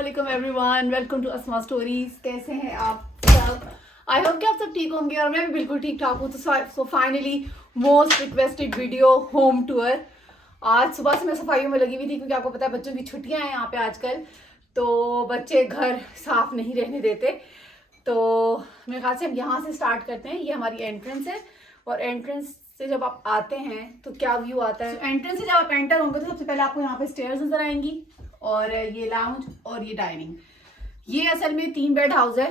अस्सलाम everyone, welcome to Asma stories. कैसे हैं आप सब? आई होप कि आप सब ठीक होंगे और मैं भी बिल्कुल ठीक ठाक हूँ। तो finally most requested video home tour. आज सुबह से मैं सफाइयों में लगी हुई थी क्योंकि आपको पता है बच्चों की छुट्टियां हैं यहाँ पे आजकल, तो बच्चे घर साफ नहीं रहने देते। तो मेरे ख्याल से हम यहाँ से स्टार्ट करते हैं। ये हमारी एंट्रेंस है और एंट्रेंस से जब आप आते हैं तो क्या व्यू आता है। एंट्रेंस से जब आप एंटर होंगे तो सबसे पहले आपको यहाँ पे स्टेयर्स नजर आएंगी और ये लाउंज और ये डाइनिंग। ये असल में 3 बेड हाउस है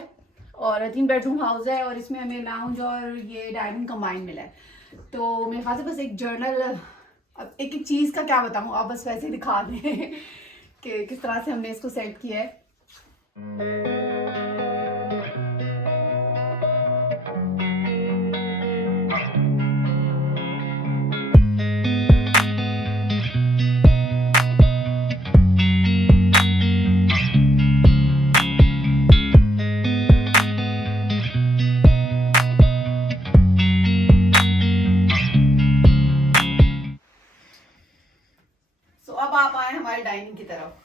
और 3 बेडरूम हाउस है और इसमें हमें लाउंज और ये डाइनिंग कंबाइन मिला है। तो मेरे ख्याल से बस एक जर्नल, अब एक एक चीज़ का क्या बताऊँ, आप बस वैसे ही दिखा दें कि किस तरह से हमने इसको सेट किया है। अब आप आए हमारे डाइनिंग की तरफ।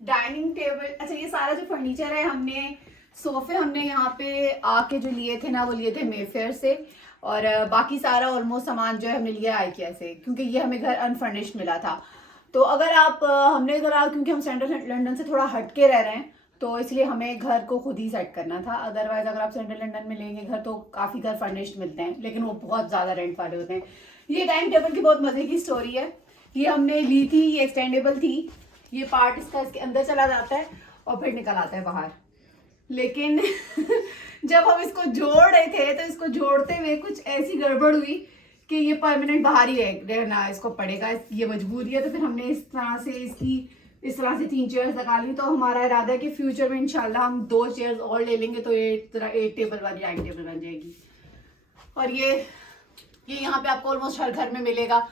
डाइनिंग टेबल, अच्छा ये सारा जो फर्नीचर है, हमने सोफे हमने यहाँ पे आके जो लिए थे ना, वो लिए थे मेफेयर से और बाकी सारा ऑलमोस्ट सामान जो है हमने लिया आइकिया से, क्योंकि ये हमें घर अनफर्निश्ड मिला था। तो अगर आप हमने ज़रा, क्योंकि हम सेंट्रल लंदन से थोड़ा हटके रह रहे हैं तो इसलिए हमें घर को खुद ही सेट करना था। अदरवाइज अगर आप सेंट्रल लंदन में लेंगे घर तो काफ़ी घर फर्निश्ड मिलते हैं, लेकिन वो बहुत ज़्यादा रेंट वाले होते हैं। ये डाइनिंग टेबल की बहुत मज़े की स्टोरी है। ये हमने ली थी, ये एक्सटेंडेबल थी। ये पार्ट इसका इसके अंदर चला जाता है और फिर निकल आता है बाहर। लेकिन जब हम इसको जोड़ रहे थे तो इसको जोड़ते हुए कुछ ऐसी गड़बड़ हुई कि ये परमानेंट बाहर ही रहना इसको पड़ेगा, ये मजबूरी है। तो फिर हमने इस तरह से 3 चेयर्स लगा ली। तो हमारा इरादा है कि फ्यूचर में इंशाल्लाह हम 2 चेयर्स और ले लेंगे तो ये एक टेबल वाली डाइनिंग टेबल बन जाएगी। और ये यहाँ पे आपको ऑलमोस्ट हर घर में मिलेगा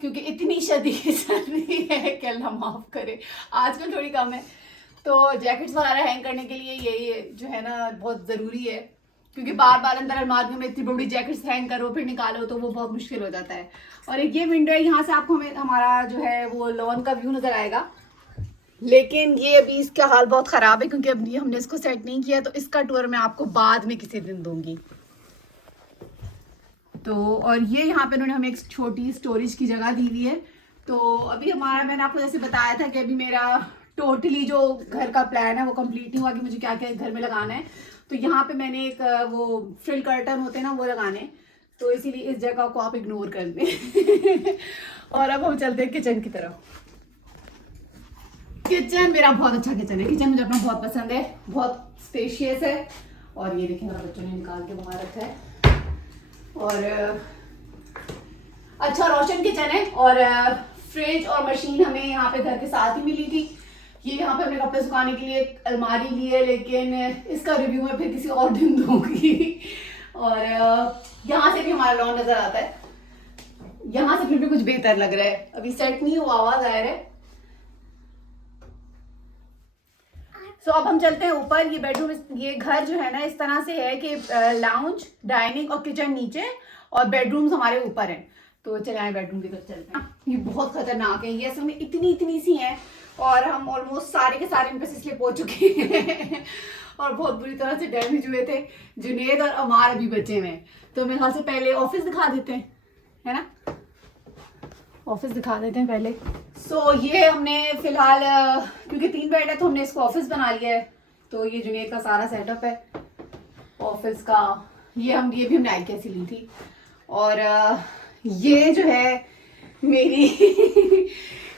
क्योंकि इतनी शदीद सर्दी है कि अल्लाह माफ करे, आजकल थोड़ी कम है। तो जैकेट्स वगैरह हैंग करने के लिए ये जो है ना बहुत ज़रूरी है, क्योंकि बार बार अंदर अलमारियों में इतनी बड़ी जैकेट्स हैंग करो फिर निकालो तो वो बहुत मुश्किल हो जाता है। और एक ये विंडो है, यहाँ से आपको हमारा जो है वो लॉन का व्यू नज़र आएगा। लेकिन ये अभी इसका हाल बहुत ख़राब है क्योंकि अभी हमने इसको सेट नहीं किया, तो इसका टूर मैं आपको बाद में किसी दिन दूंगी। तो और ये यहाँ पे उन्होंने हमें एक छोटी स्टोरेज की जगह दी हुई है। तो अभी हमारा, मैंने आपको जैसे बताया था कि अभी मेरा टोटली जो घर का प्लान है वो कंप्लीट नहीं हुआ कि मुझे क्या क्या घर में लगाना है। तो यहाँ पे मैंने एक वो फ्रिल कर्टन होते हैं ना, वो लगाने, तो इसीलिए इस जगह को आप इग्नोर कर दें। और अब हम चलते हैं किचन की तरफ। किचन मेरा बहुत अच्छा किचन है, किचन मुझे अपना बहुत पसंद है, बहुत स्पेशियस है। और ये देखिए मेरा बच्चों ने निकाल के बाहर रखा है। और अच्छा रोशन किचन है और फ्रिज और मशीन हमें यहाँ पे घर के साथ ही मिली थी। ये यहाँ पे हमने कपड़े सुखाने के लिए एक अलमारी ली है, लेकिन इसका रिव्यू मैं फिर किसी और दिन दूंगी। और यहाँ से भी हमारा लॉन नजर आता है, यहाँ से फिर भी कुछ बेहतर लग रहा है, अभी सेट नहीं हुआ हुआ जाहिर है। सो अब हम चलते हैं ऊपर। ये बेडरूम, ये घर जो है ना इस तरह से है कि लाउंज, डाइनिंग और किचन नीचे और बेडरूम्स हमारे ऊपर हैं। तो चले आए बेडरूम की तरफ चलते हैं। ये बहुत खतरनाक है, ये असल में इतनी सी हैं और हम ऑलमोस्ट सारे के सारे इनपे इसलिए पहुंच चुके हैं और बहुत बुरी तरह से डैमेज हुए थे। जुनेद और अमार अभी बचे हुए हैं। तो मेरे ख्याल से पहले ऑफिस दिखा देते हैं, है ना, ऑफिस दिखा देते हैं पहले। सो ये हमने फिलहाल क्योंकि 3 बेड है तो हमने इसको ऑफिस बना लिया है। तो ये जुनेद का सारा सेटअप है ऑफिस का। ये भी हमने आइकिया से ली थी। और ये जो है मेरी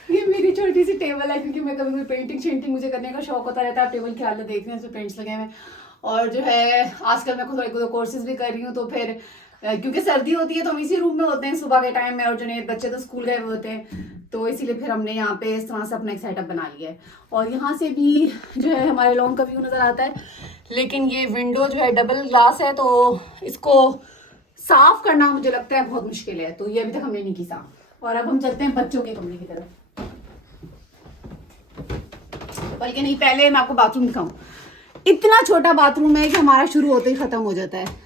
ये मेरी छोटी सी टेबल है, क्योंकि मैं कभी पेंटिंग शेंटिंग मुझे करने का शौक होता रहता है। टेबल ख्याल में देखते हैं उसमें पेंट्स लगे हुए। और जो है आजकल मैं थोड़े कोर्सेज भी कर रही हूँ, तो फिर क्योंकि सर्दी होती है तो हम इसी रूम में होते हैं सुबह के टाइम में, और जो बच्चे तो स्कूल गए हुए होते हैं, तो इसीलिए फिर हमने यहाँ पे इस तरह से अपना एक सेटअप बना लिया है। और यहाँ से भी जो है हमारे लॉन का व्यू नज़र आता है, लेकिन ये विंडो जो है डबल ग्लास है तो इसको साफ करना मुझे लगता है बहुत मुश्किल है, तो ये अभी तक हमने नहीं की साफ। और अब हम चलते हैं बच्चों के कमरे की तरफ। बल्कि नहीं, पहले मैं आपको बाथरूम दिखाऊं। इतना छोटा बाथरूम है कि हमारा शुरू होते ही खत्म हो जाता है।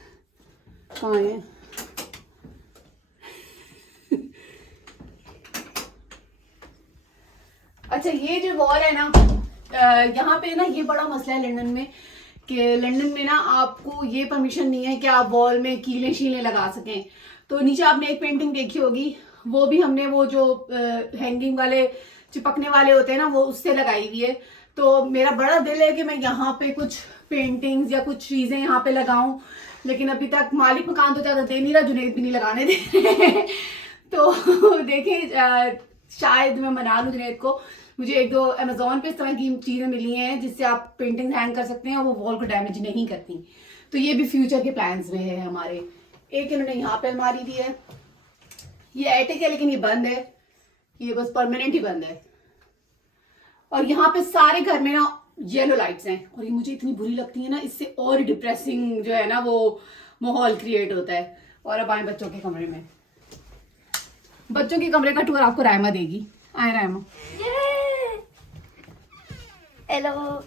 कहाँ है? अच्छा, ये जो वॉल है ना, यहाँ पे ना ये बड़ा मसला है लंदन में कि लंदन में ना आपको ये परमिशन नहीं है कि आप वॉल में कीले शीले लगा सकें। तो नीचे आपने एक पेंटिंग देखी होगी, वो भी हमने वो जो हैंगिंग वाले चिपकने वाले होते हैं ना, वो उससे लगाई हुई है। तो मेरा बड़ा दिल है कि मैं यहाँ पे कुछ पेंटिंग्स या कुछ चीजें यहाँ पे लगाऊं, लेकिन अभी तक मालिक मकान तो ज्यादा दे नहीं रहा, जुनेद भी नहीं लगाने दे रहे। तो देखें, शायद मैं मना लूं जुनेद को। मुझे एक दो अमेजोन पे इस तरह की चीजें मिली हैं जिससे आप पेंटिंग हैंग कर सकते हैं और वो वॉल को डैमेज नहीं करती। तो ये भी फ्यूचर के प्लान्स में है हमारे। एक इन्होंने यहाँ पे अलमारी दी है, ये एटिक है लेकिन ये बंद है, ये बस परमानेंट ही बंद है। और यहाँ पे सारे घर में ना येलो लाइट्स हैं और ये मुझे इतनी बुरी लगती है ना, इससे और डिप्रेसिंग जो है ना वो माहौल क्रिएट होता है। और अब आए बच्चों के कमरे में। बच्चों के कमरे का टूर आपको रायमा देगी। आए रायमा। हेलो।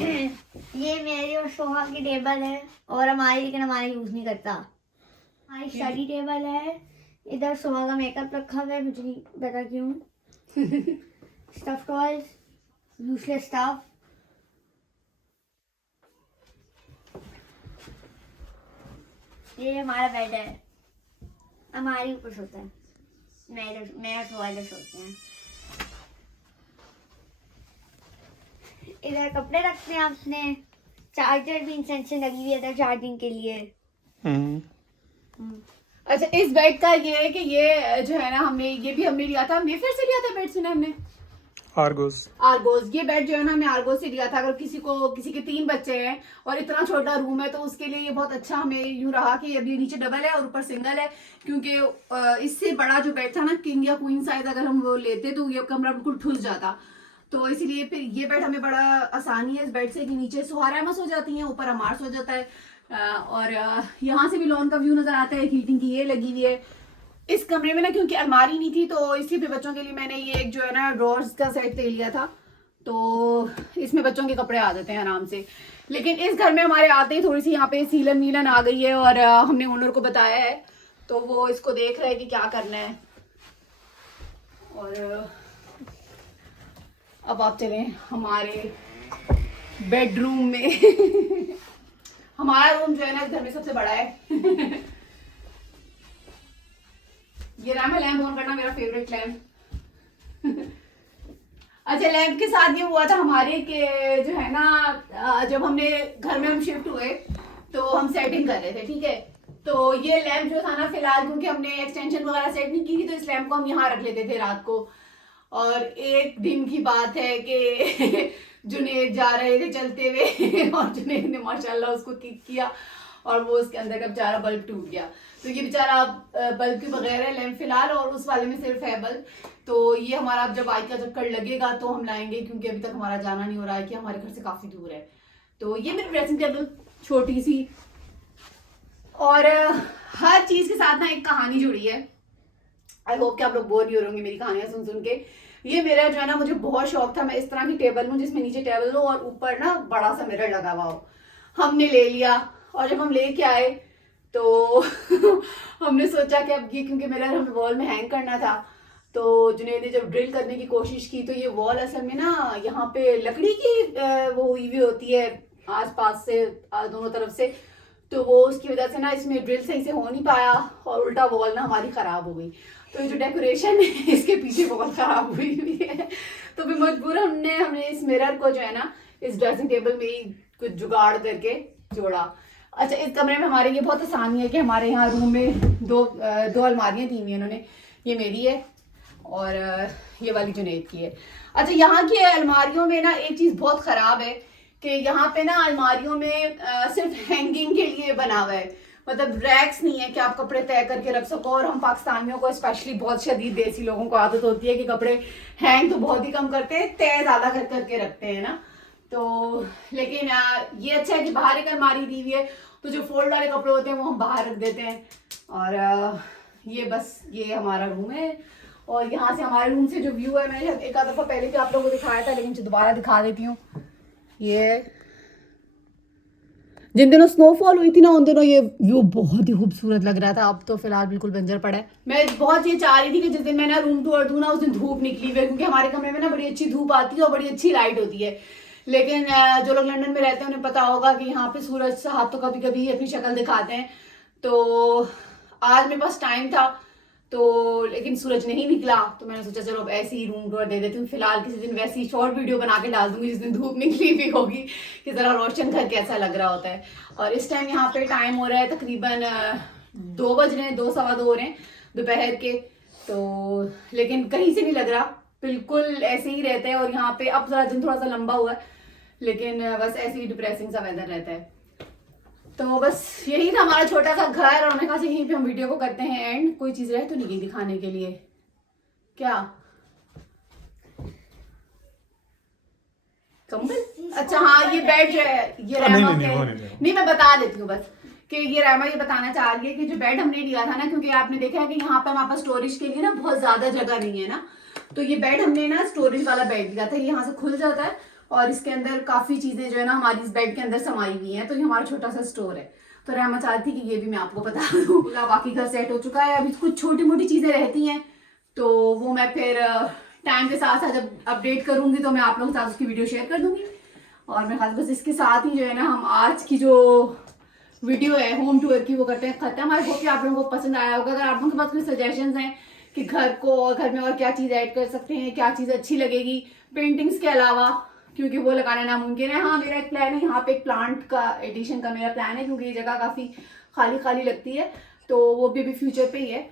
ये मेरी और सोहा की टेबल है और हमारी, लेकिन हमारा यूज नहीं करता। हमारी स्टडी टेबल है। इधर सोहा का मेकअप रखा हुआ है, मुझे नहीं पता क्यों। Stuff toys, useless stuff. ये हमारा बेड है, हमारे ऊपर सोता है। मैं और सोहा इधर सोते हैं। इधर कपड़े रखते हैं आपने। चार्जर भी एक्सटेंशन लगी हुई है इधर चार्जिंग के लिए। अच्छा, इस बेड का ये है कि ये जो है ना हमने लिया था, मेफेयर से लिया था बेड, सुना हमने आर्गोस। ये बेड जो है ना हमने आर्गोस से लिया था। अगर किसी के 3 बच्चे हैं और इतना छोटा रूम है तो उसके लिए ये बहुत अच्छा हमें यूं रहा कि अभी नीचे डबल है और ऊपर सिंगल है, क्योंकि इससे बड़ा जो बेड था ना, किंग या क्वीन साइज अगर हम वो लेते तो ये कमरा बिल्कुल ठुस जाता। तो इसीलिए फिर ये बेड हमें बड़ा आसानी है इस बेड से कि नीचे सुहारा सो जाती हैं, ऊपर हमार सो जाता है। और यहाँ से भी लॉन का व्यू नजर आता है। हीटिंग की ये लगी हुई है इस कमरे में ना, क्योंकि अलमारी नहीं थी तो इसलिए बच्चों के लिए मैंने ये एक जो है ना ड्रॉर्स का सेट ले लिया था। तो इसमें बच्चों के कपड़े आ जाते हैं आराम से। लेकिन इस घर में हमारे आते ही थोड़ी सी यहाँ पे सीलन मीलन आ गई है और हमने ओनर को बताया है, तो वो इसको देख रहे हैं कि क्या करना है। और अब आप चलें हमारे बेडरूम में। हमारा रूम जो है ना इस घर में सबसे बड़ा है। ये रहा है लैम्प ऑन करना, मेरा फेवरेट लैम्प। अच्छा, लैम्प के साथ ये हुआ था हमारे कि जो है ना जब हमने घर में हम शिफ्ट हुए तो हम सेटिंग कर रहे थे, ठीक है। तो ये लैम्प जो था ना, फिलहाल क्योंकि हमने एक्सटेंशन वगैरह सेट नहीं की थी तो इस लैम्प को हम यहाँ रख लेते थे रात को। और एक दिन की बात है कि जुनेद जा रहे थे चलते हुए और जुनेद ने माशाल्लाह उसको किक किया और वो उसके अंदर का बेचारा बल्ब टूट गया। तो ये बेचारा बल्ब के बगैर है लैंप फिलहाल, और उस वाले में सिर्फ है बल्ब। तो ये हमारा अब जब आई का चक्कर लगेगा तो हम लाएंगे, क्योंकि अभी तक हमारा जाना नहीं हो रहा है कि हमारे घर से काफी दूर है। तो ये मेरी ड्रेसिंग टेबल छोटी सी, और हर चीज के साथ ना एक कहानी जुड़ी है। आई होप कि आप लोग बोर नहीं हो होंगे मेरी कहानियां सुन सुन के। ये मेरा जो है ना, मुझे बहुत शौक था मैं इस तरह की टेबल लूं जिसमें नीचे टेबल हो और ऊपर ना बड़ा सा मिरर लगा हुआ हो। हमने ले लिया और जब हम लेके आए तो हमने सोचा कि अब ये, क्योंकि मिरर हमें वॉल में हैंग करना था, तो जुनैद ने जब ड्रिल करने की कोशिश की तो ये वॉल असल में ना यहाँ पे लकड़ी की वो हुई हुई होती है आसपास से दोनों तरफ से, तो वो उसकी वजह से ना इसमें ड्रिल सही से हो नहीं पाया और उल्टा वॉल ना हमारी खराब हो गई। तो ये जो डेकोरेशन है इसके पीछे वॉल खराब हुई हुई है। तो फिर मजबूर हमने इस मिरर को जो है ना इस ड्रेसिंग टेबल में ही कुछ जुगाड़ करके जोड़ा। अच्छा, इस कमरे में हमारे ये बहुत आसानी है कि हमारे यहाँ रूम में दो अलमारियाँ दी हुई हैं इन्होंने। ये मेरी है और ये वाली जुनैद की है। अच्छा, यहाँ की अलमारियों में ना एक चीज़ बहुत ख़राब है कि यहाँ पे ना अलमारियों में सिर्फ हैंगिंग के लिए बना हुआ है, मतलब रैक्स नहीं है कि आप कपड़े तय करके रख सको। और हम पाकिस्तानियों को स्पेशली बहुत शदीद देसी लोगों को आदत होती है कि कपड़े हैंग तो बहुत ही कम करते हैं, तय ज़्यादा कर करके रखते हैं ना। तो लेकिन ये अच्छा है कि बाहर एक अलमारी दी हुई है, तो जो फोल्ड वाले कपड़े होते हैं वो हम बाहर रख देते हैं। और ये बस ये हमारा रूम है, और यहाँ से हमारे रूम से जो व्यू है, मैंने एक आध दफ़ा पहले भी आप लोगों को दिखाया था लेकिन दोबारा दिखा देती हूँ। ये जिन दिनों स्नोफॉल हुई थी ना उन दिनों ये व्यू बहुत ही खूबसूरत लग रहा था। अब तो फिलहाल बिल्कुल बंजर पड़ा है। मैं बहुत ये चाह रही थी कि जिस दिन मैं ना रूम टूर दूँ ना उस दिन धूप निकली हुई, क्योंकि हमारे कमरे में ना बड़ी अच्छी धूप आती है और बड़ी अच्छी लाइट होती है। लेकिन जो लोग लंदन में रहते हैं उन्हें पता होगा कि यहाँ पे सूरज साहब तो कभी कभी अपनी शक्ल दिखाते हैं। तो आज मेरे पास टाइम था तो लेकिन सूरज नहीं निकला, तो मैंने सोचा चलो अब ऐसे ही रूम टूर दे देती हूँ। फिलहाल किसी दिन वैसी शॉर्ट वीडियो बना के डाल दूंगी जिस दिन धूप निकली भी होगी कि जरा रोशन घर कैसा लग रहा होता है। और इस टाइम यहाँ पे टाइम हो रहा है तकरीबन 2 बज रहे हैं, 2 सवा 2 हो रहे हैं दोपहर के। तो लेकिन कहीं से नहीं लग रहा, बिल्कुल ऐसे ही रहता है। और यहाँ पे अब जरा दिन थोड़ा सा लंबा हुआ है, लेकिन बस ऐसे ही डिप्रेसिंग सा वेदर रहता है। तो बस यही था हमारा छोटा सा घर, और मैंने कहा यहीं पे हम वीडियो को करते हैं एंड। कोई चीज रह तो नहीं गई दिखाने के लिए क्या? कंबल? अच्छा हाँ, ये बेड जो है ये रहमा के नहीं, मैं बता देती हूँ बस कि ये रहमा ये बताना चाह रही है कि जो बेड हमने लिया था ना, क्योंकि आपने देखा है कि यहाँ पे हमारे पास स्टोरेज के लिए ना बहुत ज्यादा जगह नहीं है ना, तो ये बेड हमने ना स्टोरेज वाला बेड लिया था। ये यहाँ से खुल जाता है और इसके अंदर काफी चीजें जो है ना हमारी इस बेड के अंदर समाई हुई हैं। तो ये हमारा छोटा सा स्टोर है। तो रहमा चाहती थी कि ये भी मैं आपको बता दूँ। बाकी घर सेट हो चुका है, अभी कुछ छोटी मोटी चीजें रहती हैं तो वो मैं फिर टाइम के साथ साथ जब अपडेट करूंगी तो मैं आप लोगों के साथ उसकी वीडियो शेयर कर दूंगी। और मेरे ख्याल बस इसके साथ ही जो है ना हम आज की जो वीडियो है होम टूर की वो करते हैं खत्म। आई होप कि आप लोगों को पसंद आया होगा। अगर आप लोगों के पास कोई सजेशंस हैं कि घर में और क्या चीज़ ऐड कर सकते हैं, क्या चीज़ अच्छी लगेगी पेंटिंग्स के अलावा, क्योंकि वो लगाना नामुमकिन है। हाँ, मेरा एक प्लान है यहाँ पे एक प्लांट का एडिशन का मेरा प्लान है, क्योंकि ये जगह काफ़ी खाली खाली लगती है, तो वो भी फ्यूचर पे ही है।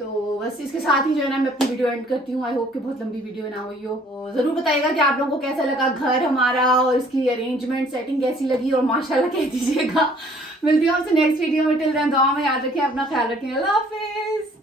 तो बस इसके साथ ही जो है ना मैं अपनी वीडियो एंड करती हूँ। आई होप कि बहुत लंबी वीडियो ना हुई हो। तो ज़रूर बताइएगा कि आप लोगों को कैसा लगा घर हमारा और इसकी अरेंजमेंट सेटिंग कैसी लगी, और माशाल्लाह कह दीजिएगा। मिलती हूँ आपसे नेक्स्ट वीडियो में। टिल देन दुआ में याद रखिए, अपना ख्याल रखिए। अल्लाह हाफिज़।